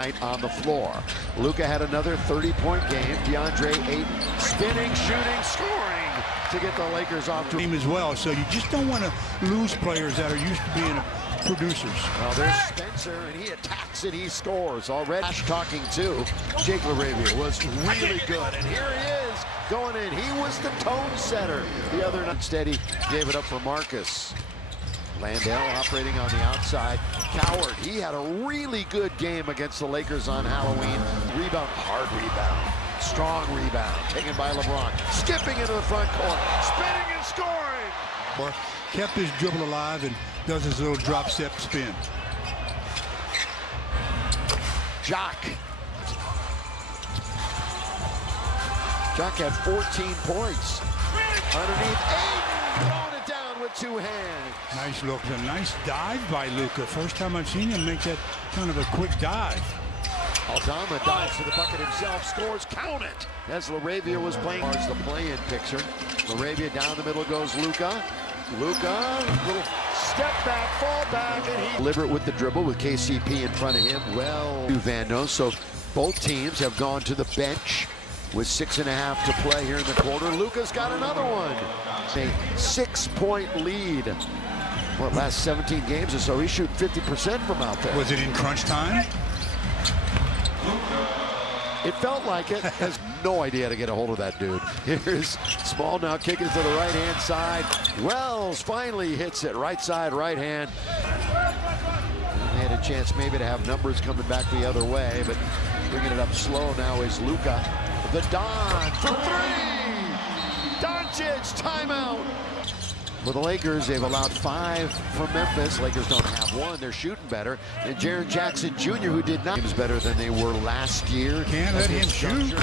On the floor. Luka had another 30-point game. DeAndre Ayton spinning, shooting, scoring to get the Lakers off to team as well. So you just don't want to lose players that are used to being producers. Well, there's Spencer, and he attacks and he scores. Already talking to Jake LaRavia was really good, and here he is going in. He was the tone setter the other night. Instead, he gave it up for Marcus. Landale operating on the outside. Coward, he had a really good game against the Lakers on Halloween. Rebound, hard rebound, strong rebound, taken by LeBron. Skipping into the front court, spinning and scoring. Kept his dribble alive and does his little drop step spin. Jock had 14 points. Underneath, Ayton throwing it down with two hands. Nice look, a nice dive by Luka. First time I've seen him make that kind of a quick dive. Aldama dives to the bucket himself, scores, count it. As LaRavia was playing, as the play-in picture. LaRavia down the middle goes Luka. Luka, little step back, fall back, and he deliberate with the dribble with KCP in front of him. Well, Van Noe, so both teams have gone to the bench with 6.5 to play here in the quarter. Luka's got another one. A 6-point lead. What, last 17 games or so, he's shooting 50% from out there. Was it in crunch time? It felt like it. Has no idea how to get a hold of that dude. Here's Small now kicking it to the right-hand side. Wells finally hits it. Right side, right hand. They had a chance maybe to have numbers coming back the other way, but bringing it up slow now is Luka. The Don for three. Doncic, timeout. For the Lakers, they've allowed 5 from Memphis. Lakers don't have one. They're shooting better. And Jaren Jackson Jr., who did not, is better than they were last year. Can't let him shoot.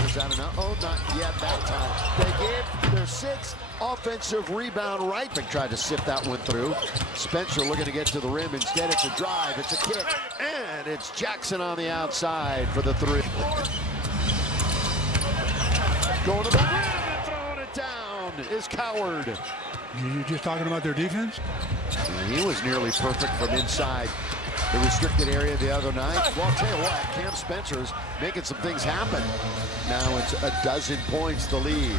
Oh, not yet that time. They gave their 6th offensive rebound right. They tried to sift that one through. Spencer looking to get to the rim. Instead, it's a drive. It's a kick. And it's Jackson on the outside for the 3. Going to the rim and throwing it down is Coward. You're just talking about their defense? He was nearly perfect from inside the restricted area the other night. Well, I'll tell you what, Cam Spencer's making some things happen. Now it's 12 points the lead.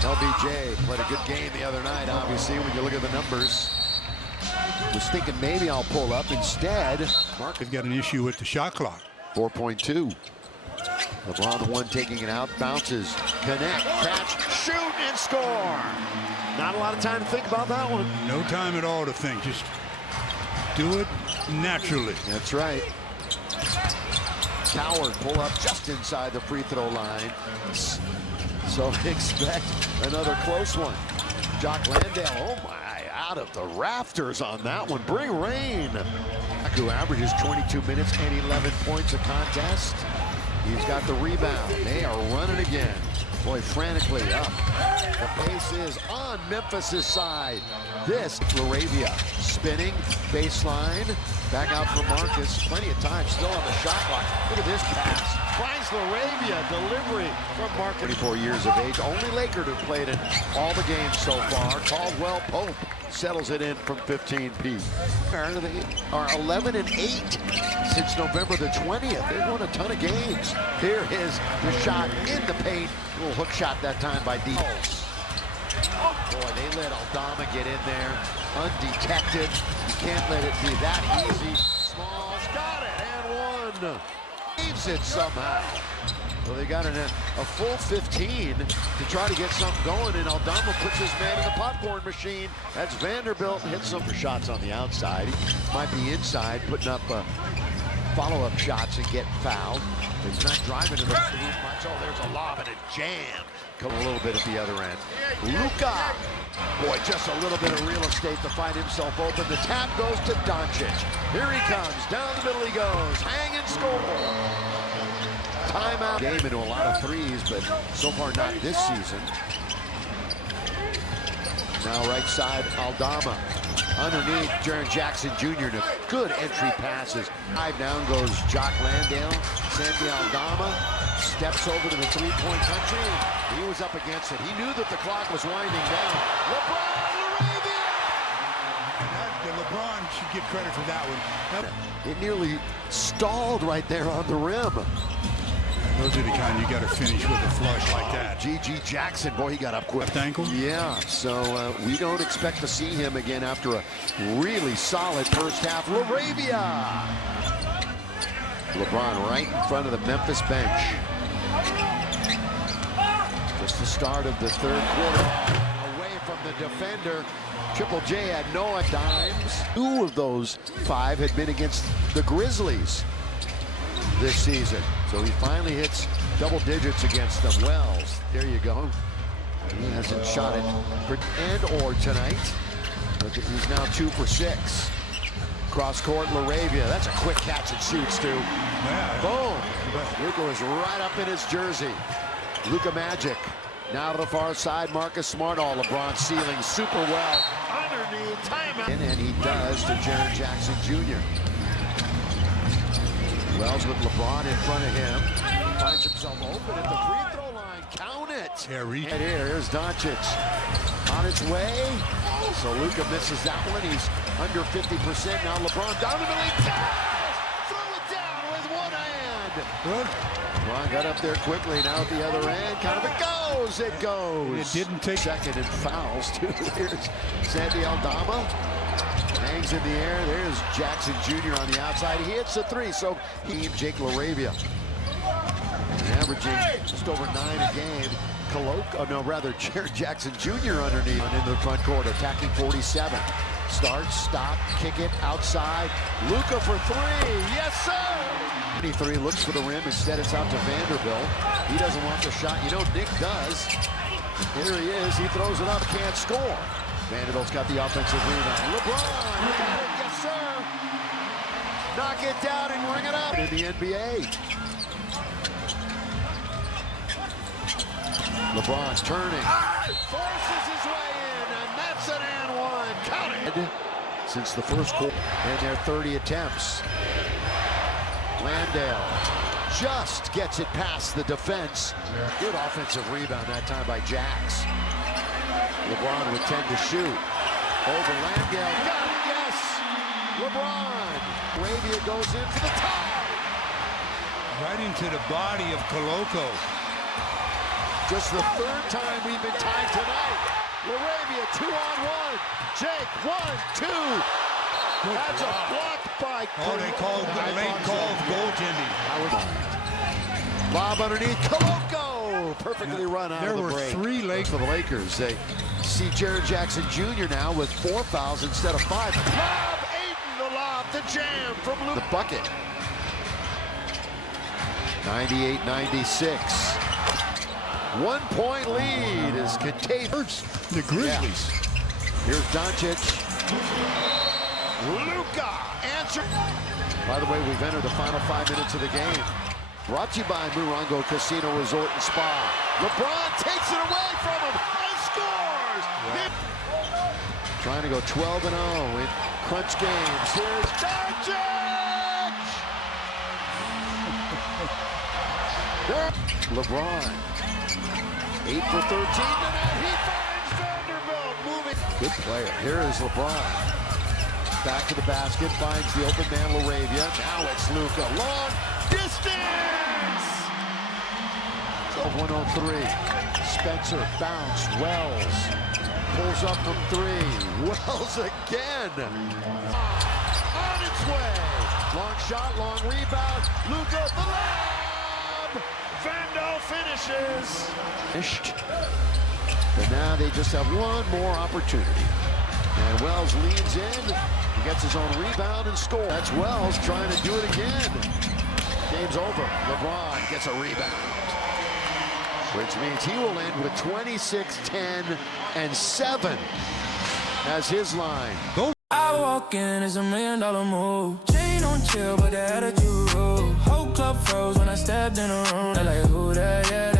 LBJ played a good game the other night, obviously, when you look at the numbers. Was thinking maybe I'll pull up. Instead, Marcus got an issue with the shot clock. 4.2. LeBron the one taking it out, bounces, connect, catch, shoot, and score. Not a lot of time to think about that one. No time at all to think. Just do it naturally. That's right. Coward pull up just inside the free throw line. So expect another close one. Jock Landale, oh my, out of the rafters on that one. Bring rain. Who averages 22 minutes and 11 points a contest. He's got the rebound. They are running again. Boy, frantically up. The pace is on Memphis' side. This, LaRavia spinning, baseline, back out for Marcus. Plenty of time still on the shot clock. Look at this pass. Finds LaRavia, delivery from Marcus. 24 years of age, only Laker to have played in all the games so far. Caldwell Pope settles it in from 15 feet. They are 11-8 since November the 20th. They've won a ton of games. Here is the shot in the paint. A little hook shot that time by D. Oh boy, they let Aldama get in there undetected. You can't let it be that easy. Smalls got it and one. Saves it somehow. Well, they got a full 15 to try to get something going, and Aldama puts his man in the popcorn machine. That's Vanderbilt. Hits some shots on the outside. He might be inside, putting up follow-up shots and getting fouled. He's not driving to the hoop much. Oh, there's a lob and a jam. Come a little bit at the other end. Luka. Boy, just a little bit of real estate to find himself open. The tap goes to Doncic. Here he comes. Down the middle he goes. Hang and score. Timeout. Game into a lot of threes, but so far not this season. Now right side, Aldama. Underneath, Jaren Jackson Jr. to good entry passes. 5 down goes Jock Landale. Sandy Aldama steps over to the three-point country. He was up against it. He knew that the clock was winding down. LeBron LaRavia! LeBron should get credit for that one. It nearly stalled right there on the rim. Those are the kind you got to finish with a flush like that. G.G. Jackson, boy, he got up quick. Left ankle? Yeah, so we don't expect to see him again after a really solid first half. LaRavia. LeBron right in front of the Memphis bench. Just the start of the third quarter. Away from the defender. Triple J had no dimes. 2 of those 5 had been against the Grizzlies this season. So he finally hits double digits against them. Wells, there you go. He hasn't shot it and or tonight. But he's now 2 for 6. Cross court, LaRavia. That's a quick catch and shoots, too. Yeah. Boom. Luka is right up in his jersey. Luka Magic. Now to the far side, Marcus Smart. All LeBron sealing super well. Underneath, timeout. And he does to Jaren Jackson Jr. Wells with LeBron in front of him. Finds himself open at the free throw line. Count it. Yeah, and here's Doncic on its way. So Luka misses that one. He's under 50%. Now LeBron down to the league. Throw it down with one hand. Good. LeBron got up there quickly. Now at the other end. Kind of it goes. It goes. It didn't take. Second and fouls, too. Here's Sandy Aldama. Hangs in the air. There's Jackson Jr. on the outside. He hits the 3. So Jake LaRavia averaging just over 9 a game. Jaren Jackson Jr. underneath in the front court, attacking 47. Start, stop, kick it outside. Luka for 3. Yes, sir. 23 looks for the rim. Instead, it's out to Vanderbilt. He doesn't want the shot. You know, Nick does. Here he is. He throws it up. Can't score. Vanderbilt's got the offensive rebound. LeBron got it. Yes, sir. Knock it down and ring it up in the NBA. LeBron's turning. Forces his way in, and that's an and one. Counted since the first quarter in their 30 attempts. Landale just gets it past the defense. Good offensive rebound that time by Jax. LeBron with 10 to shoot. Over Landale. Got it, yes! LeBron. LaRavia goes in for the top. Right into the body of Koloko. Just the 3rd time we've been tied tonight. LaRavia 2-on-1. Jake 1-2. That's a block by Koloko. Oh, they called the late call of goaltending. Lob underneath Koloko. Perfectly run out of the break. There were 3 late for the Lakers. They see Jaren Jackson Jr. now with 4 fouls instead of 5. Lob, Ayton, the lob, the jam from Luka. The bucket. 98-96. 1-point lead is contagious. The Grizzlies. Yeah. Here's Doncic. Luka answer. By the way, we've entered the final 5 minutes of the game. Brought to you by Morongo Casino Resort and Spa. LeBron takes it away from him and scores. Yeah. Trying to go 12-0 in crunch games. Here's Doncic. LeBron. 8 for 13 tonight. He finds Vanderbilt moving. Good player. Here is LeBron. Back to the basket. Finds the open man LaRavia. Now it's Luka. Long distance. 103. Spencer bounce. Wells pulls up from 3. Wells again. On its way. Long shot. Long rebound. Luka the lob. Vandal finishes. But now they just have one more opportunity. And Wells leans in. He gets his own rebound and scores. That's Wells trying to do it again. Game's over. LeBron gets a rebound, which means he will end with 26, 10, and 7 as his line. I walk in, it's $1 million move. Chain on chill, but the attitude rude. Whole club froze when I stepped in the room. They're like, who that, yeah.